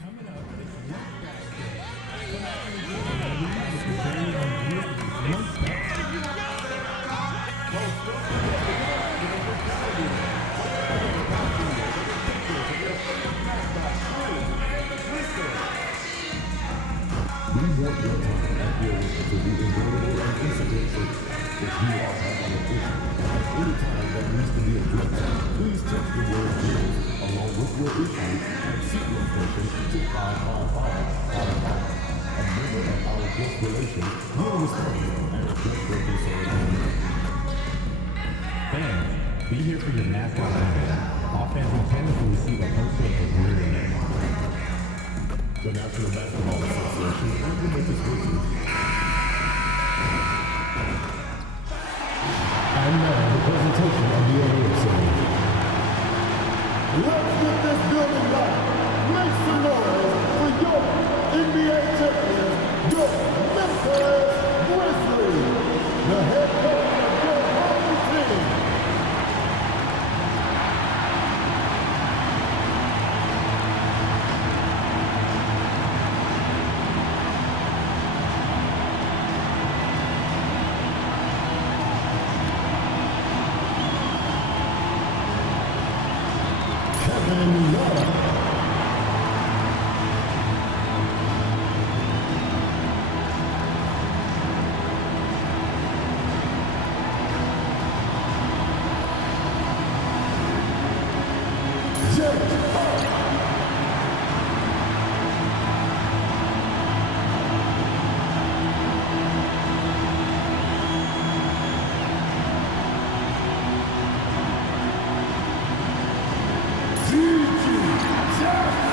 coming up is Look Back Day. Come out and enjoy the lead with your very own Grizzlies Look Back. We want your time at your work to be enjoyable and incidental. If you are having an issue at any time that needs to be addressed, please text the word "Grills" along with your issue and seek your extension to 55555. A member of our guest relations will respond and address your concern. Fans, be here for your mascot event. All fans intended to receive a poster of the Grizzlies name. The National Basketball Association implements its wishes. And now, the presentation of the award ceremony. Let's get this building back. Make some noise for your NBA champions, your Memphis Grizzlies, the head coach of your home team. Kevin Love. Jay Hart. Gigi Jackson.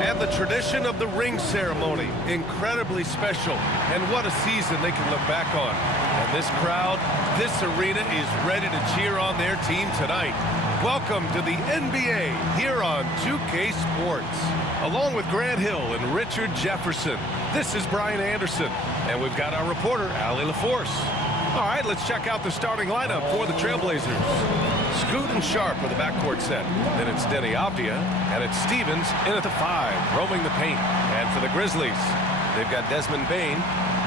And the tradition of the ring ceremony, incredibly special, and what a season they can look back on. And this crowd, this arena is ready to cheer on their team tonight. Welcome to the NBA here on 2K Sports. Along with Grant Hill and Richard Jefferson, this is Brian Anderson, and we've got our reporter, Allie LaForce. All right, let's check out the starting lineup for the Trailblazers. Scoot and Sharp are the backcourt set. Then it's Denny Avdia, and it's Stevens in at the 5, roaming the paint. And for the Grizzlies, they've got Desmond Bane,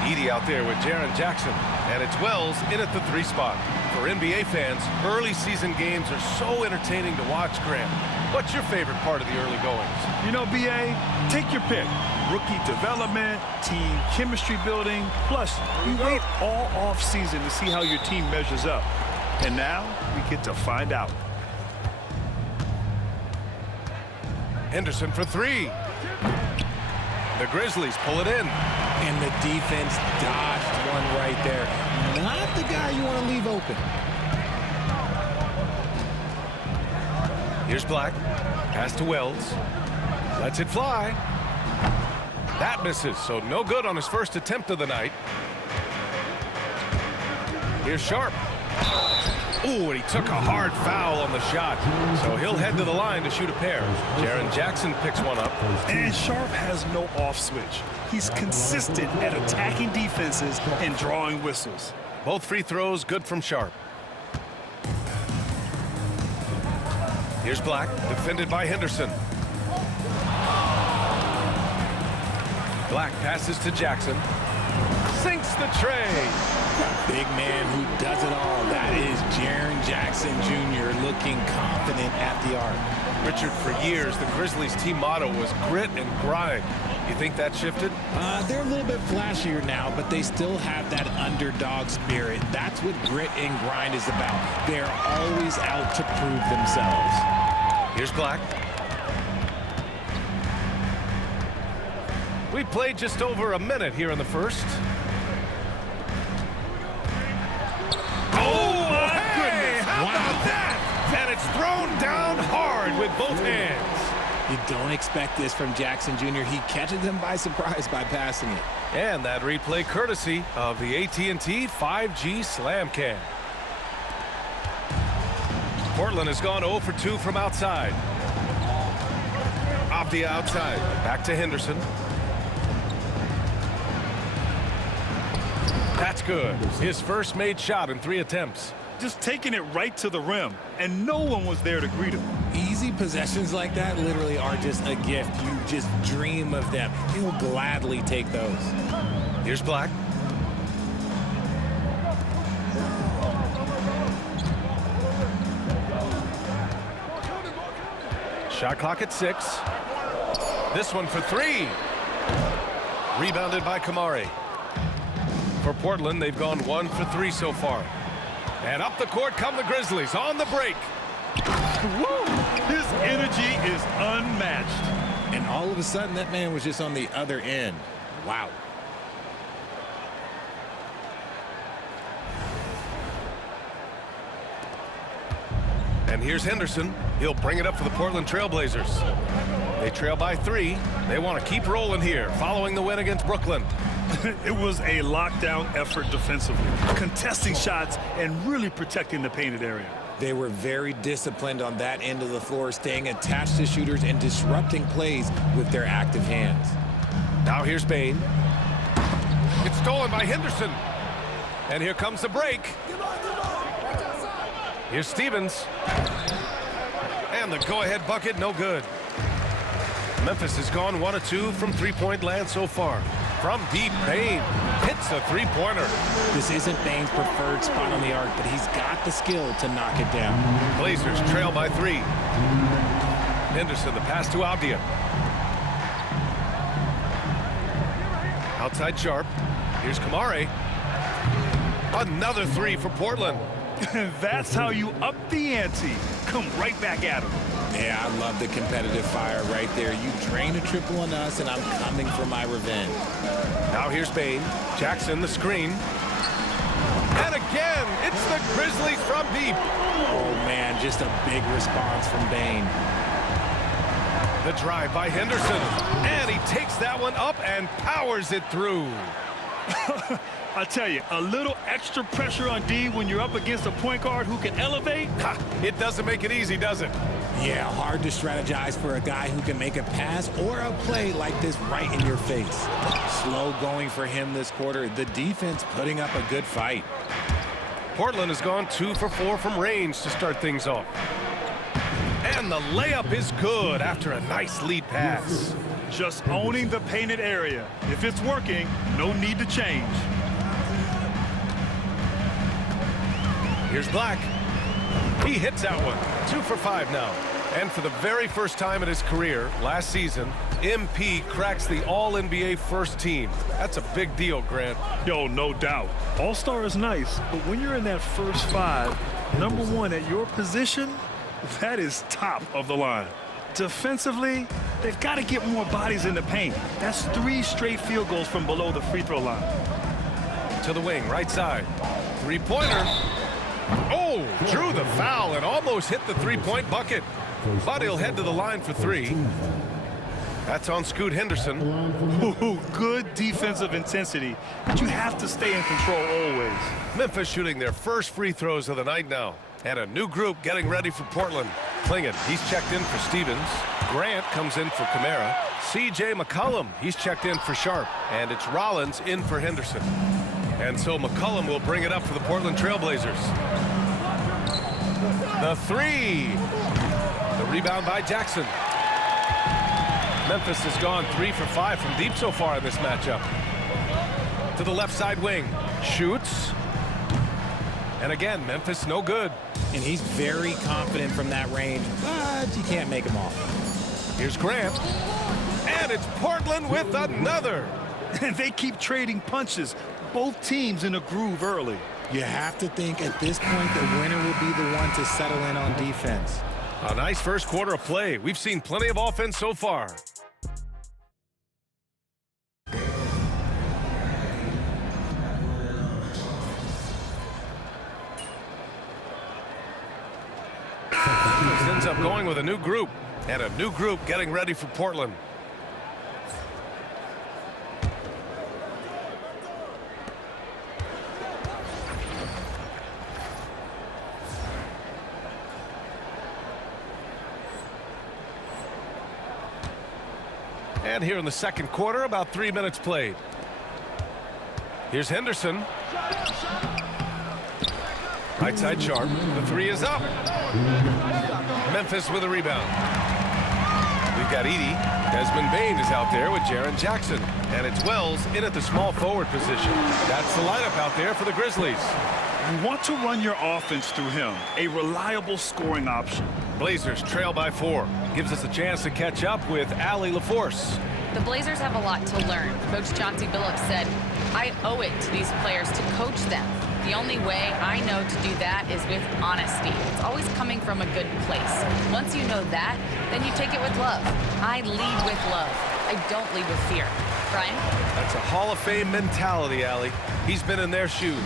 Edey out there with Jaren Jackson, and it's Wells in at the 3 spot. For NBA fans, early season games are so entertaining to watch, Grant. What's your favorite part of the early goings? You know, BA, take your pick. Rookie development, team chemistry building, plus you wait all off season to see how your team measures up. And now we get to find out. Henderson for three. The Grizzlies pull it in. And the defense dodged one right there. Not the guy you want to leave open. Here's Black. Pass to Wells. Lets it fly. That misses, so no good on his first attempt of the night. Here's Sharp. Ooh, and he took a hard foul on the shot. So he'll head to the line to shoot a pair. Jaren Jackson picks one up. And Sharp has no off switch. He's consistent at attacking defenses and drawing whistles. Both free throws good from Sharp. Here's Black, defended by Henderson. Black passes to Jackson. Sinks the tray. Big man who does it all. That is Jaren Jackson Jr. looking confident at the arc. Richard, for years, the Grizzlies' team motto was grit and grind. You think that shifted? They're a little bit flashier now, but they still have that underdog spirit. That's what grit and grind is about. They're always out to prove themselves. Here's Black. We played just over a minute here in the first. Oh, my goodness! How about that? And it's thrown down hard with both hands. You don't expect this from Jackson Jr. He catches them by surprise by passing it. And that replay courtesy of the AT&T 5G Slam Cam. Portland has gone 0 for 2 from outside. Off the outside. Back to Henderson. That's good. His first made shot in 3 attempts. Just taking it right to the rim, and no one was there to greet him. Easy possessions like that literally are just a gift. You just dream of them. He'll gladly take those. Here's Black. Shot clock at 6. This one for 3. Rebounded by Kamari. For Portland, they've gone 1 for 3 so far. And up the court come the Grizzlies on the break. Woo! His energy is unmatched. And all of a sudden, that man was just on the other end. Wow. And here's Henderson. He'll bring it up for the Portland Trailblazers. They trail by 3. They want to keep rolling here, following the win against Brooklyn. It was a lockdown effort defensively, contesting shots and really protecting the painted area. They were very disciplined on that end of the floor, staying attached to shooters and disrupting plays with their active hands. Now here's Bane. It's stolen by Henderson. And here comes the break. Here's Stevens. And the go-ahead bucket, no good. Memphis has gone 1 of 2 from three-point land so far. From deep, Bane hits a three-pointer. This isn't Bane's preferred spot on the arc, but he's got the skill to knock it down. Blazers trail by 3. Henderson, the pass to Avdia. Outside Sharp. Here's Kamari. Another 3 for Portland. That's how you up the ante. Come right back at him. Yeah, I love the competitive fire right there. You drain a triple on us, and I'm coming for my revenge. Now here's Bane. Jackson, the screen. And again, it's the Grizzlies from deep. Oh, man, just a big response from Bane. The drive by Henderson. And he takes that one up and powers it through. I tell you, a little extra pressure on D when you're up against a point guard who can elevate. Ha, it doesn't make it easy, does it? Yeah, hard to strategize for a guy who can make a pass or a play like this right in your face. Slow going for him this quarter. The defense putting up a good fight. Portland has gone 2 for 4 from range to start things off. And the layup is good after a nice lead pass. Just owning the painted area. If it's working, no need to change. Here's Black. He hits that one. 2 for 5 now. And for the very first time in his career, last season, MP cracks the All-NBA first team. That's a big deal, Grant. Yo, no doubt. All-Star is nice, but when you're in that first 5, #1 at your position, that is top of the line. Defensively, they've got to get more bodies in the paint. That's 3 straight field goals from below the free throw line. To the wing, right side. Three-pointer. Oh, drew the foul and almost hit the three-point bucket. But he'll head to the line for 3. That's on Scoot Henderson. Ooh, good defensive intensity, but you have to stay in control always. Memphis shooting their first free throws of the night now. And a new group getting ready for Portland. Klingon, he's checked in for Stevens. Grant comes in for Kamara. C.J. McCollum, he's checked in for Sharp. And it's Rollins in for Henderson. And so McCollum will bring it up for the Portland Trailblazers. The 3. The rebound by Jackson. Memphis has gone 3 for 5 from deep so far in this matchup. To the left side wing. Shoots. And again, Memphis no good. And he's very confident from that range, but you can't make him all. Here's Grant. And it's Portland with another. And they keep trading punches. Both teams in a groove early. You have to think at this point the winner will be the one to settle in on defense. A nice first quarter of play. We've seen plenty of offense so far. Ends up going with a new group, and a new group getting ready for Portland. And here in the second quarter, about 3 minutes played. Here's Henderson. Right side Sharp. The 3 is up. Memphis with a rebound. We've got Edey. Desmond Bane is out there with Jaren Jackson. And it's Wells in at the small forward position. That's the lineup out there for the Grizzlies. You want to run your offense through him, a reliable scoring option. Blazers trail by 4. Gives us a chance to catch up with Allie LaForce. The Blazers have a lot to learn. Coach Chauncey Billups said, I owe it to these players to coach them. The only way I know to do that is with honesty. It's always coming from a good place. Once you know that, then you take it with love. I lead with love. I don't lead with fear. Brian? That's a Hall of Fame mentality, Allie. He's been in their shoes.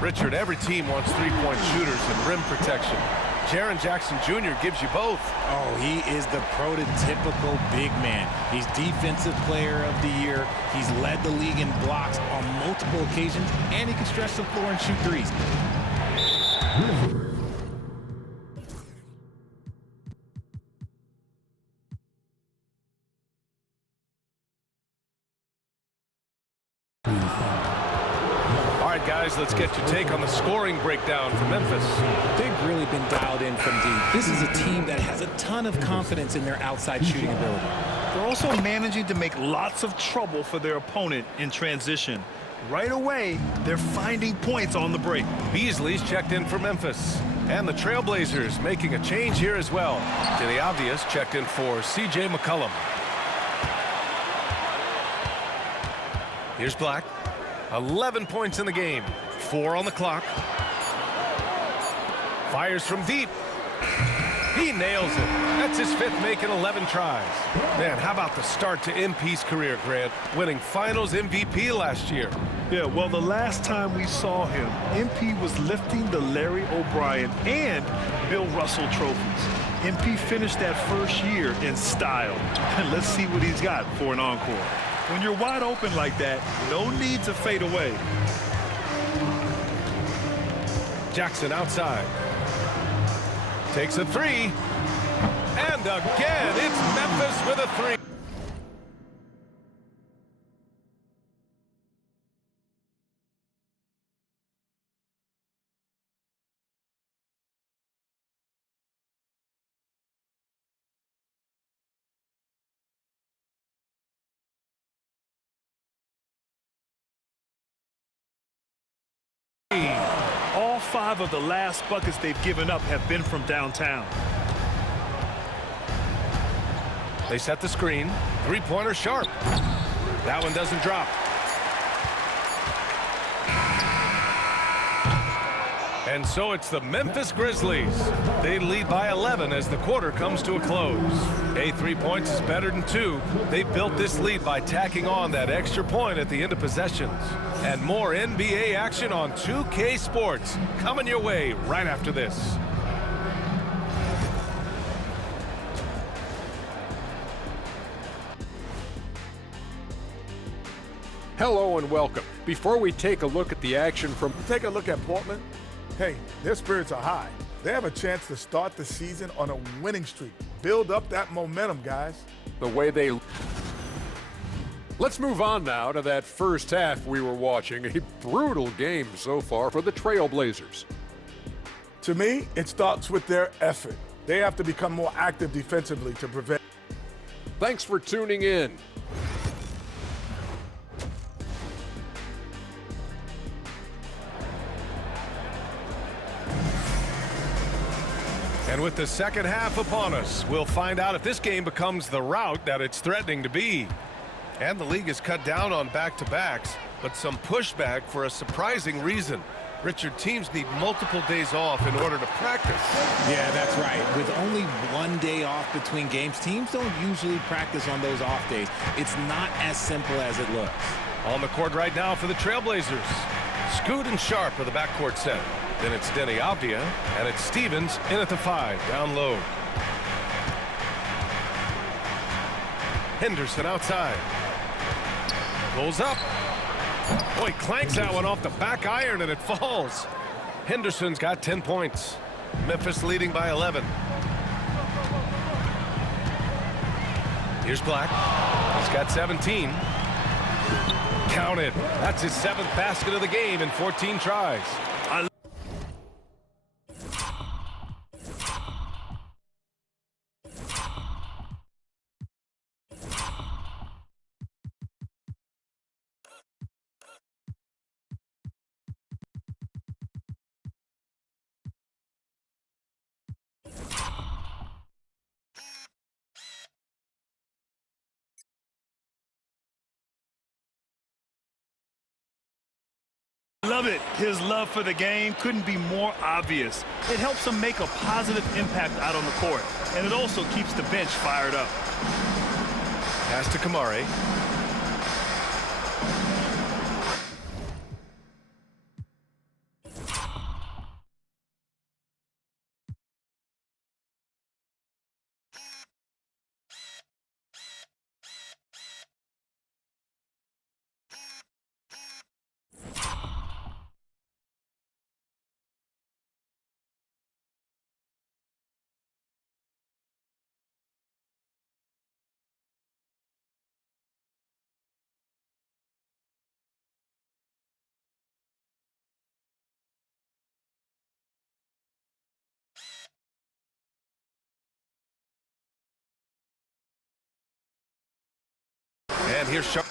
Richard, every team wants three-point shooters and rim protection. Jaren Jackson Jr. gives you both. Oh, he is the prototypical big man. He's Defensive Player of the Year. He's led the league in blocks on multiple occasions, and he can stretch the floor and shoot threes. Guys, let's get your take on the scoring breakdown for Memphis. They've really been dialed in from deep. This is a team that has a ton of confidence in their outside shooting ability. They're also managing to make lots of trouble for their opponent in transition. Right away, they're finding points on the break. Beasley's checked in for Memphis. And the Trailblazers making a change here as well. To the obvious, checked in for C.J. McCollum. Here's Black. 11 points in the game. 4 on the clock. Fires from deep. He nails it. That's his 5th make in 11 tries. Man, how about the start to MP's career, Grant? Winning Finals MVP last year. Yeah, well, the last time we saw him, MP was lifting the Larry O'Brien and Bill Russell trophies. MP finished that first year in style. And let's see what he's got for an encore. When you're wide open like that, no need to fade away. Jackson outside. Takes a 3. And again, it's Memphis with a 3. All 5 of the last buckets they've given up have been from downtown. They set the screen. Three-pointer Sharp. That one doesn't drop. And so it's the Memphis Grizzlies. They lead by 11 as the quarter comes to a close. Hey, 3 points is better than 2. They built this lead by tacking on that extra point at the end of possessions. And more NBA action on 2K Sports coming your way right after this. Hello and welcome. Before we take a look at the action from... Take a look at Portland. Hey, their spirits are high. They have a chance to start the season on a winning streak. Build up that momentum, guys. the way they... Let's move on now to that first half we were watching. A brutal game so far for the Trailblazers. To me, it starts with their effort. They have to become more active defensively to prevent... Thanks for tuning in. And with the second half upon us, we'll find out if this game becomes the rout that it's threatening to be. And the league has cut down on back-to-backs, but some pushback for a surprising reason. Richard, teams need multiple days off in order to practice. Yeah, that's right. With only 1 day off between games, teams don't usually practice on those off days. It's not as simple as it looks. On the court right now for the Trailblazers. Scoot and Sharp are the backcourt set. Then it's Denny Avdia, and it's Stevens in at the 5, down low. Henderson outside. Pulls up. Boy, clanks that one off the back iron, and it falls. Henderson's got 10 points. Memphis leading by 11. Here's Black. He's got 17. Count it. That's his 7th basket of the game in 14 tries. Love it. His love for the game couldn't be more obvious. It helps him make a positive impact out on the court, and it also keeps the bench fired up. Pass to Kamari. And here's Sharp.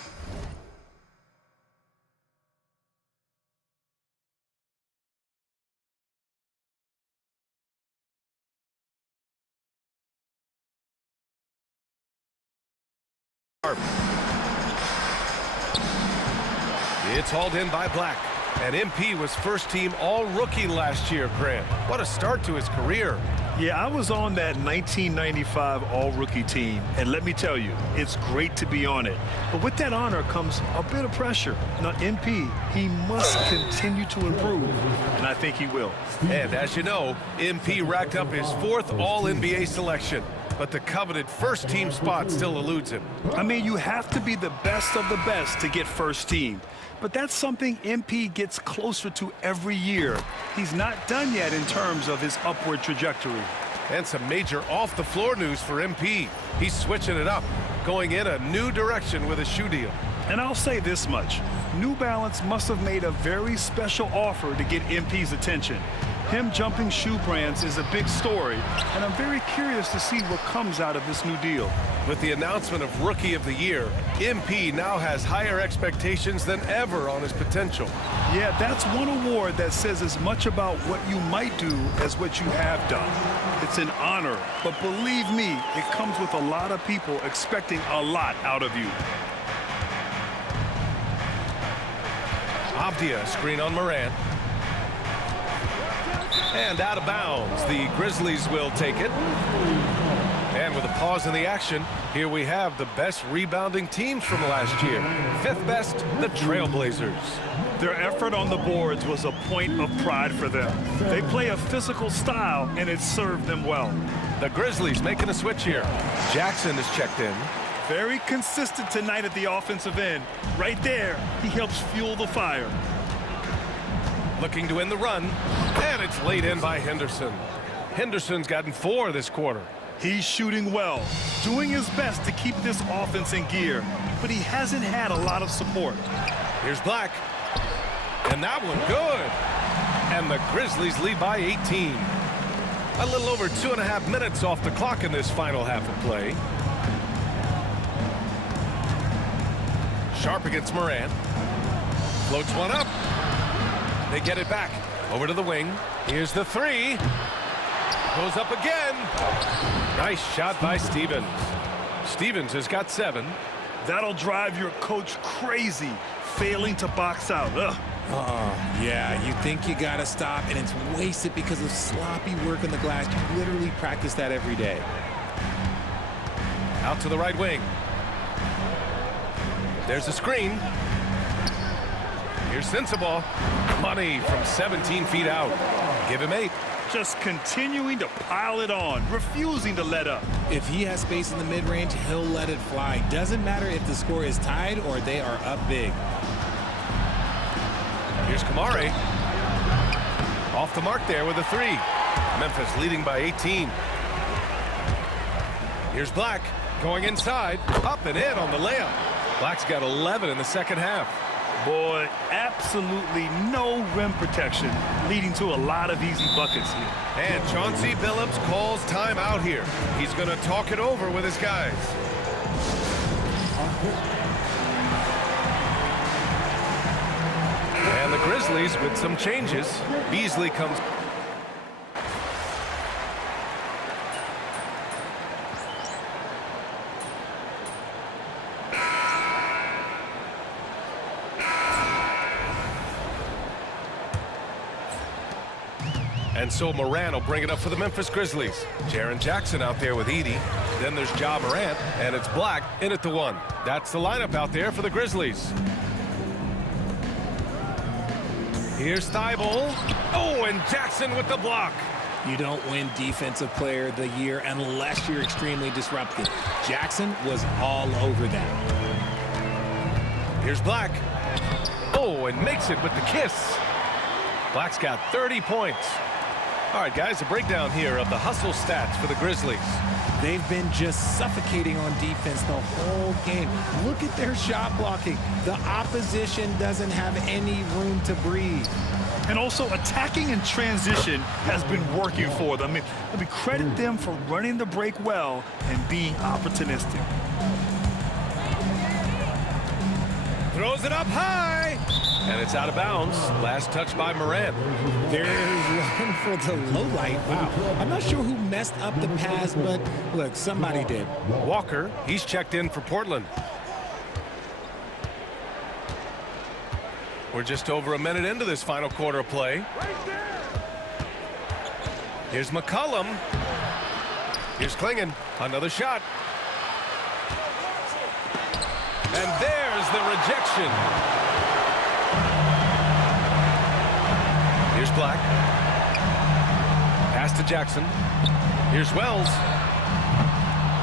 It's hauled in by Black. And MP was first team all-rookie last year, Grant. What a start to his career. Yeah, I was on that 1995 all-rookie team, and let me tell you, it's great to be on it. But with that honor comes a bit of pressure. Now, MP, he must continue to improve, and I think he will. And as you know, MP racked up his 4th All-NBA selection, but the coveted first-team spot still eludes him. I mean, you have to be the best of the best to get first team. But that's something MP gets closer to every year. He's not done yet in terms of his upward trajectory. And some major off-the-floor news for MP. He's switching it up, going in a new direction with a shoe deal. And I'll say this much. New Balance must have made a very special offer to get MP's attention. Him jumping shoe brands is a big story, and I'm very curious to see what comes out of this new deal. With the announcement of Rookie of the Year, MP now has higher expectations than ever on his potential. Yeah, that's one award that says as much about what you might do as what you have done. It's an honor, but believe me, it comes with a lot of people expecting a lot out of you. Avdia, screen on Morant. And out of bounds. The Grizzlies will take it. And with a pause in the action, here we have the best rebounding teams from last year. 5th best, the Trailblazers. Their effort on the boards was a point of pride for them. They play a physical style, and it served them well. The Grizzlies making a switch here. Jackson is checked in. Very consistent tonight at the offensive end. Right there, he helps fuel the fire. Looking to win the run, and it's laid in by Henderson. Henderson's gotten 4 this quarter. He's shooting well, doing his best to keep this offense in gear, but he hasn't had a lot of support. Here's Black, and that one good. And the Grizzlies lead by 18. A little over 2.5 minutes off the clock in this final half of play. Sharp against Morant. Floats one up. They get it back. Over to the wing. Here's the 3. Goes up again. Nice shot by Stevens. Stevens has got 7. That'll drive your coach crazy, failing to box out. Ugh. Yeah, you think you got to stop, and it's wasted because of sloppy work on the glass. You literally practice that every day. Out to the right wing. There's a screen. Here's Sensabaugh. Money from 17 feet out. Give him 8. Just continuing to pile it on, refusing to let up. If he has space in the mid-range, he'll let it fly. Doesn't matter if the score is tied or they are up big. Here's Kamari. Off the mark there with a 3. Memphis leading by 18. Here's Black going inside, up and in on the layup. Black's got 11 in the second half. Boy, absolutely no rim protection, leading to a lot of easy buckets here. And Chauncey Billups calls timeout here. He's going to talk it over with his guys. And the Grizzlies with some changes. Beasley comes. And so Morant will bring it up for the Memphis Grizzlies. Jaren Jackson out there with Edey. Then there's Ja Morant, and it's Black in at the 1. That's the lineup out there for the Grizzlies. Here's Thibault. Oh, and Jackson with the block. You don't win Defensive Player of the Year unless you're extremely disruptive. Jackson was all over that. Here's Black. Oh, and makes it with the kiss. Black's got 30 points. All right, guys, a breakdown here of the hustle stats for the Grizzlies. They've been just suffocating on defense the whole game. Look at their shot blocking. The opposition doesn't have any room to breathe. And also, attacking in transition has been working for them. I mean, credit them for running the break well and being opportunistic. Throws it up high. And it's out of bounds. Last touch by Morant. There's one for the low light. Wow. I'm not sure who messed up the pass, but look, somebody did. Walker, he's checked in for Portland. We're just over a minute into this final quarter of play. Here's McCollum. Here's Klingon. Another shot. And there's the rejection. Here's Black. Pass to Jackson. Here's Wells.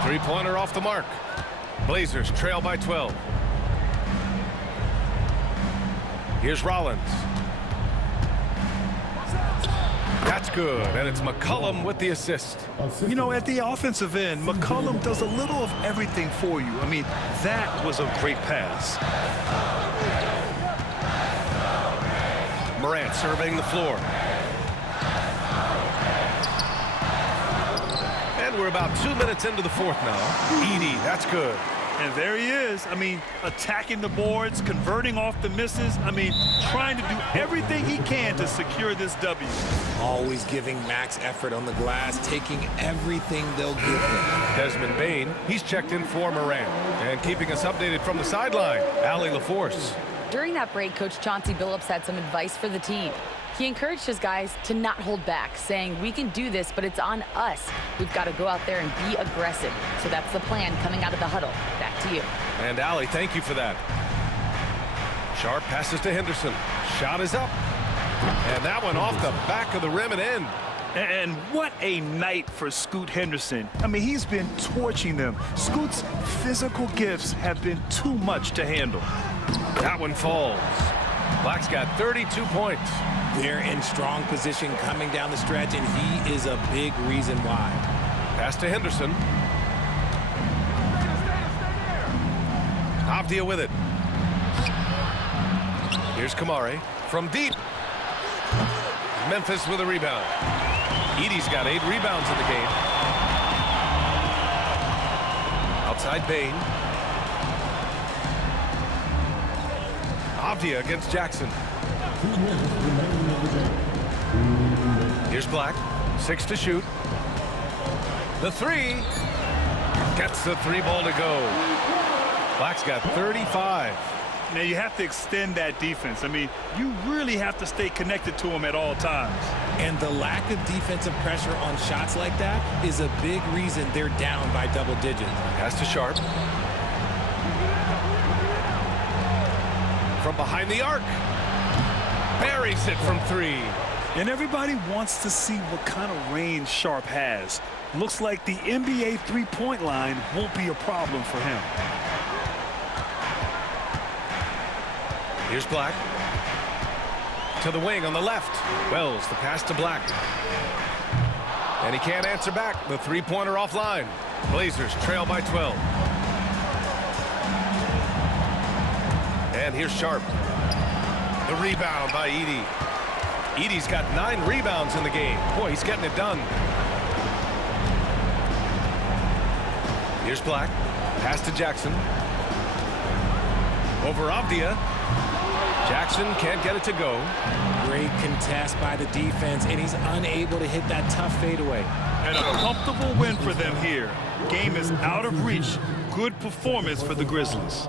Three-pointer off the mark. Blazers trail by 12. Here's Rollins. That's good, and it's McCollum with the assist. You know, at the offensive end, McCollum does a little of everything for you. I mean, that was a great pass. Morant surveying the floor. And we're about 2 minutes into the fourth now. Edey, that's good. And there he is. I mean, attacking the boards, converting off the misses. I mean, trying to do everything he can to secure this W. Always giving max effort on the glass, taking everything they'll give him. Desmond Bane, he's checked in for Morant. And keeping us updated from the sideline, Allie LaForce. During that break, Coach Chauncey Billups had some advice for the team. He encouraged his guys to not hold back, saying, we can do this, but it's on us. We've got to go out there and be aggressive. So that's the plan coming out of the huddle. Back to you. And Allie, thank you for that. Sharp passes to Henderson. Shot is up. And that one off the back of the rim and in. And what a night for Scoot Henderson. I mean, he's been torching them. Scoot's physical gifts have been too much to handle. That one falls. Black's got 32 points. They're in strong position coming down the stretch, and he is a big reason why. Pass to Henderson. Avdia with it. Here's Kamari from deep. Memphis with a rebound. Edey's got 8 rebounds in the game. Outside Bain. Avdia against Jackson. Here's Black. 6 to shoot. The 3. Gets the 3-ball to go. Black's got 35. Now, you have to extend that defense. I mean, you really have to stay connected to him at all times. And the lack of defensive pressure on shots like that is a big reason they're down by double digits. Pass to Sharp. From behind the arc. Buries it from 3. And everybody wants to see what kind of range Sharp has. Looks like the NBA three-point line won't be a problem for him. Here's Black. To the wing on the left. Wells, the pass to Black. And he can't answer back. The three-pointer offline. Blazers trail by 12. And here's Sharp. The rebound by Edey. Edey's got 9 rebounds in the game. Boy, he's getting it done. Here's Black. Pass to Jackson. Over Avdia. Jackson can't get it to go. Great contest by the defense, and he's unable to hit that tough fadeaway. And a comfortable win for them here. Game is out of reach. Good performance for the Grizzlies.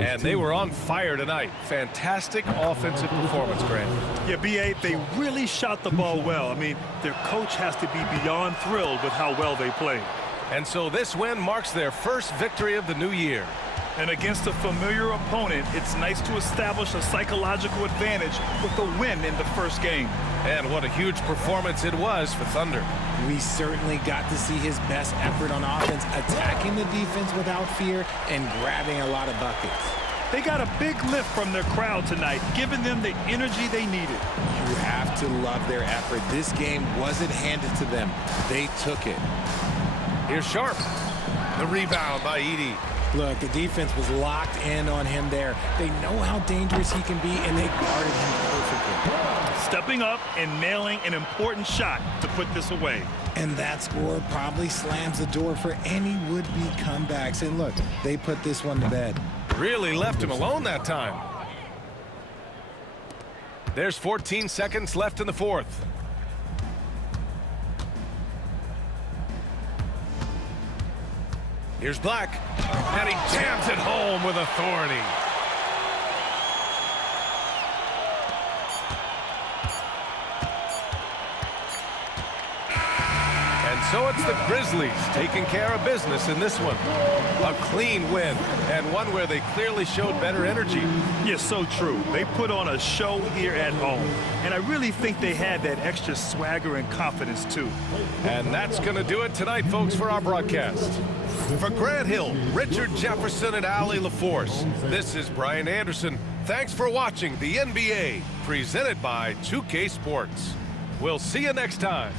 And they were on fire tonight. Fantastic offensive performance, Grant. Yeah, B.A., they really shot the ball well. I mean, their coach has to be beyond thrilled with how well they played. And so this win marks their first victory of the new year. And against a familiar opponent, it's nice to establish a psychological advantage with a win in the first game. And what a huge performance it was for Thunder. We certainly got to see his best effort on offense, attacking the defense without fear and grabbing a lot of buckets. They got a big lift from their crowd tonight, giving them the energy they needed. You have to love their effort. This game wasn't handed to them. They took it. Here's Sharp. The rebound by Edey. Look, the defense was locked in on him there. They know how dangerous he can be, and they guarded him perfectly. Stepping up and nailing an important shot to put this away. And that score probably slams the door for any would-be comebacks. And look, they put this one to bed. Really left him alone that time. There's 14 seconds left in the fourth. Here's Black, and he jams it home with authority. And so it's the Grizzlies taking care of business in this one. A clean win, and one where they clearly showed better energy. Yeah, so true. They put on a show here at home, and I really think they had that extra swagger and confidence, too. And that's going to do it tonight, folks, for our broadcast. For Grant Hill, Richard Jefferson, and Allie LaForce, this is Brian Anderson. Thanks for watching the NBA, presented by 2K Sports. We'll see you next time.